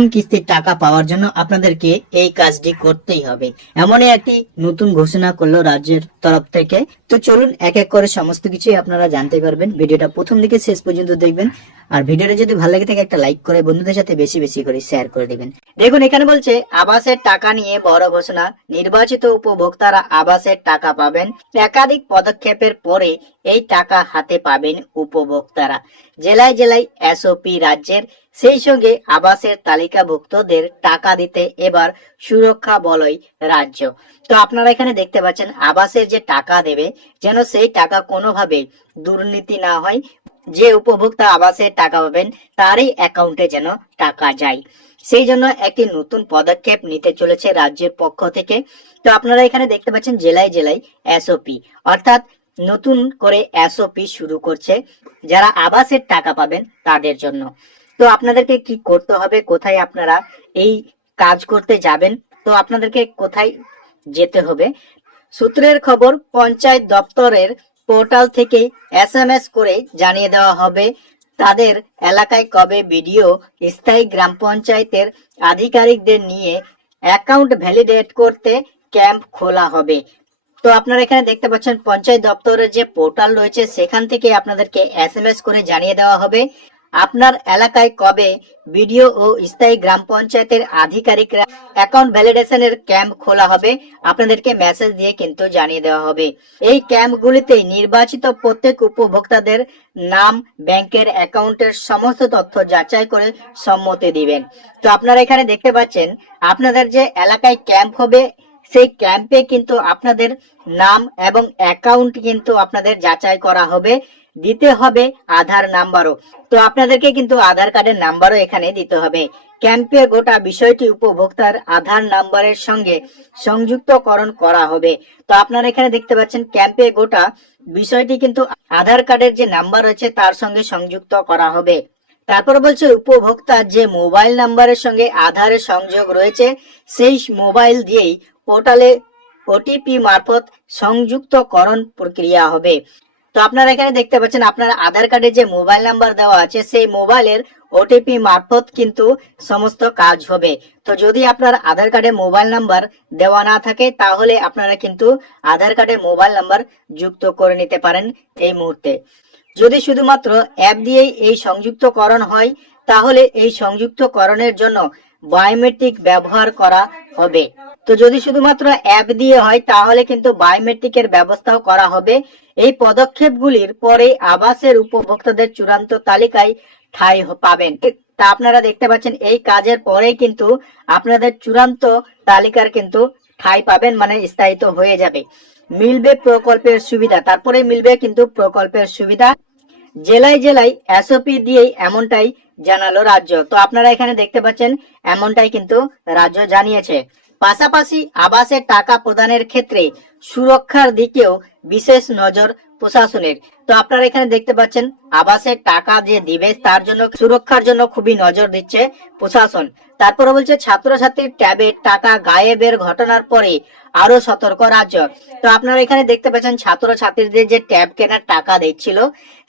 প্রথম কিস্তির টাকা পাওয়ার জন্য আপনাদেরকে এই কাজটি করতেই হবে। এমনই একটি নতুন ঘোষণা করল রাজ্যের তরফ থেকে। তো চলুন এক এক করে সমস্ত কিছুই আপনারা জানতে পারবেন। ভিডিওটা প্রথম থেকে শেষ পর্যন্ত দেখবেন। আর ভিডিওটা যদি ভালো লাগে থাকে একটা লাইক করে বন্ধুদের সাথে বেশি বেশি করে শেয়ার করে দিবেন। দেখুন, এখানে বলছে, আবাসের টাকা নিয়ে বড় ঘোষণা। নির্বাচিত উপভোক্তারা আবাসের টাকা পাবেন। একাধিক পদক্ষেপের পরে এই টাকা হাতে পাবেন উপভোক্তারা। জেলায় জেলায় এসওপি রাজ্যের সেই সঙ্গে আবাসের তালিকাভুক্তদের টাকা দিতে এবার সুরক্ষা বলয় রাজ্য। তো আপনারা এখানে দেখতে পাচ্ছেন আবাসের যে টাকা দেবে, যেন সেই টাকা কোনোভাবে দুর্নীতি না হয়, যে উপভোক্তা আবাসের টাকা পাবেন তারই অ্যাকাউন্টে যেন টাকা যায়। সেই জন্য একটি নতুন পদক্ষেপ নিতে চলেছে রাজ্যের পক্ষ থেকে। তো আপনারা এখানে দেখতে পাচ্ছেন জেলায় জেলায় এসওপি অর্থাৎ নতুন করে এসওপি শুরু করছে, যারা আবাসের টাকা পাবেন তাদের জন্য। তো আপনাদেরকে কি করতে হবে? কোথায় আপনারা এই কাজ করতে যাবেন? তো আপনাদেরকে কোথায় যেতে হবে? সূত্রের খবর, পঞ্চায়েত দপ্তরের পোর্টাল থেকে এসএমএস করে জানিয়ে দেওয়া হবে, তাদের এলাকায় কবে বিডিও স্থায়ী গ্রাম পঞ্চায়েতের আধিকারিকদের নিয়ে অ্যাকাউন্ট ভ্যালিডেট করতে ক্যাম্প খোলা হবে। তো আপনারা এখানে দেখতে পাচ্ছেন পঞ্চায়েত দপ্তরের যে পোর্টাল রয়েছে, সেখান থেকে আপনাদেরকে এসএমএস করে জানিয়ে দেওয়া হবে। আপনার এলাকায় কবে বিডিও ও স্থায়ী গ্রাম পঞ্চায়েতের আধিকারিকরা অ্যাকাউন্ট ভ্যালিডেশনের ক্যাম্প খোলা হবে, আপনাদেরকে মেসেজ দিয়ে কিন্তু জানিয়ে দেওয়া হবে। এই ক্যাম্পগুলিতে নির্বাচিত প্রত্যেক উপভোক্তাদের নাম, ব্যাংকের অ্যাকাউন্টের সমস্ত তথ্য যাচাই করে সম্মতি দিবেন। তো আপনারা এখানে দেখতে পাচ্ছেন, আপনাদের যে এলাকায় ক্যাম্প হবে সেই ক্যাম্পে কিন্তু আপনাদের নাম এবং অ্যাকাউন্ট কিন্তু আপনাদের যাচাই করা হবে, দিতে হবে আধার নাম্বারও। তো আপনাদেরকে কিন্তু আধার কার্ডের নাম্বারও এখানে দিতে হবে। ক্যাম্পের গোটা বিষয়টি উপভোক্তার আধার নাম্বারের সঙ্গে সংযুক্তকরণ করা হবে। তো আপনারা এখানে দেখতে পাচ্ছেন, ক্যাম্পে গোটা বিষয়টি কিন্তু আধার কার্ডের যে নাম্বার রয়েছে তার সঙ্গে সংযুক্ত করা হবে। তারপর বলছে, উপভোক্তার যে মোবাইল নাম্বারের সঙ্গে আধারের সংযোগ রয়েছে, সেই মোবাইল দিয়েই পোর্টালে ওটিপি মারফত সংযুক্তকরণ প্রক্রিয়া হবে। তো আপনারা এখানে দেখতে পাচ্ছেন, আপনার আধার কার্ডে যে মোবাইল নাম্বার দেওয়া আছে, সেই মোবাইলের ওটিপি মারফত কিন্তু সমস্ত কাজ হবে। তো যদি আপনার আধার কার্ডে মোবাইল নাম্বার দেওয়া না থাকে, তাহলে আপনারা কিন্তু আধার কার্ডে মোবাইল নাম্বার যুক্ত করে নিতে পারেন এই মুহূর্তে। যদি শুধুমাত্র অ্যাপ দিয়েই এই সংযুক্তকরণ হয়, তাহলে এই সংযুক্তকরণের জন্য বায়োমেট্রিক ব্যবহার করা হবে। তো যদি শুধুমাত্র অ্যাপ দিয়ে হয়, তাহলে কিন্তু বায়োমেট্রিকের ব্যবস্থাও করা হবে। এই পদক্ষেপগুলির পরে আবাসের উপভোক্তাদের চূড়ান্ত তালিকায় ঠাঁই পাবেন। তা আপনারা দেখতে পাচ্ছেন, এই কাজের পরেই কিন্তু আপনাদের চূড়ান্ত তালিকার কিন্তু ঠাঁই পাবেন মানে স্থায়িত হয়ে যাবে। মিলবে প্রকল্পের সুবিধা, তারপরে মিলবে কিন্তু প্রকল্পের সুবিধা। জেলায় জেলায় এসওপি দিয়েই এমনটাই জানালো রাজ্য। তো আপনারা এখানে দেখতে পাচ্ছেন, এমনটাই কিন্তু রাজ্য জানিয়েছে। পাশাপাশি আবাসের টাকা প্রদানের ক্ষেত্রে সুরক্ষার দিকেও বিশেষ নজর প্রশাসনের। তো আপনারা এখানে দেখতে পাচ্ছেন, আবাসের টাকা যে দিবে তার জন্য সুরক্ষার জন্য খুবই নজর দিচ্ছে প্রশাসন। তারপরে বলছে, ছাত্রছাত্রীর ট্যাবে টাকা গায়েবের ঘটনার পরে আরও সতর্ক রাজ্য। তো আপনারা এখানে দেখতে পাচ্ছেন, ছাত্রছাত্রীদের যে ট্যাব কেনার টাকা দিচ্ছিল,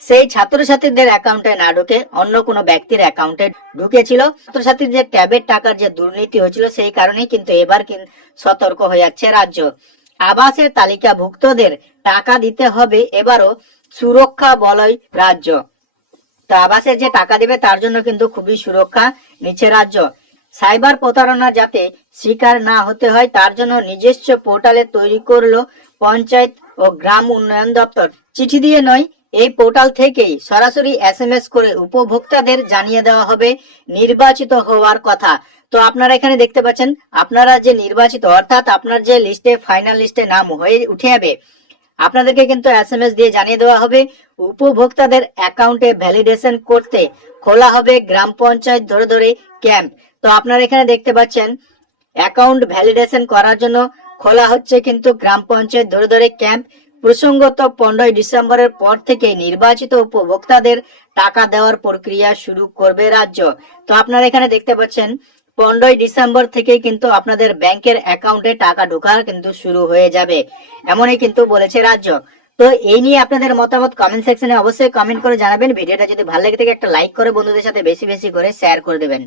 সেই ছাত্রছাত্রীদের অ্যাকাউন্টে না ঢুকে অন্য কোনো ব্যক্তির অ্যাকাউন্টে ঢুকেছিল। ছাত্রছাত্রীদের ট্যাবের টাকার যে দুর্নীতি হয়েছিল, সেই কারণেই কিন্তু এবার কিন্তু সতর্ক হয়ে যাচ্ছে রাজ্য। আবাসের তালিকাভুক্তদের টাকা দিতে হবে এবারও সুরক্ষা বলয় রাজ্য। তো আবাসের যে টাকা দেবে তার জন্য কিন্তু খুবই সুরক্ষা নিচ্ছে রাজ্য। সাইবার প্রতারণা যাতে শিকার না হতে হয়, তার জন্য নিজস্ব পোর্টালে তৈরি করল পঞ্চায়েত ও গ্রাম উন্নয়ন দপ্তর। চিঠি দিয়ে নয় এই পোর্টাল থেকেই সরাসরি এসএমএস করে উপভোক্তাদের জানিয়ে দেওয়া হবে নির্বাচিত হওয়ার কথা। তো আপনারা এখানে দেখতে পাচ্ছেন, আপনারা যে নির্বাচিত, অর্থাৎ আপনার যে লিস্টে, ফাইনাল লিস্টে নাম হয়ে উঠে যাবে, আপনাদেরকে কিন্তু এসএমএস দিয়ে জানিয়ে দেওয়া হবে। উপভোক্তাদের অ্যাকাউন্টে ভ্যালিডেশন করতে খোলা হবে গ্রাম পঞ্চায়েত ধরে ধরে ক্যাম্প। তো আপনারা এখানে দেখতে পাচ্ছেন, অ্যাকাউন্ট ভ্যালিডেশন করার জন্য খোলা হচ্ছে কিন্তু গ্রাম পঞ্চায়েত ধরে ধরে ক্যাম্প। প্রসঙ্গত পনেরোই ডিসেম্বরের পর থেকে নির্বাচিত উপভোক্তাদের টাকা দেওয়ার প্রক্রিয়া শুরু করবে রাজ্য। তো আপনারা এখানে দেখতে পাচ্ছেন, পনেরোই ডিসেম্বর থেকে কিন্তু আপনাদের ব্যাংকের অ্যাকাউন্টে টাকা ঢোকা কিন্তু শুরু হয়ে যাবে, এমনই কিন্তু বলেছে রাজ্য। তো এই নিয়ে আপনাদের মতামত কমেন্ট সেকশনে অবশ্যই কমেন্ট করে জানাবেন। ভিডিওটা যদি ভালো লেগে থাকে, একটা লাইক করে বন্ধুদের সাথে বেশি বেশি করে শেয়ার করে দেবেন।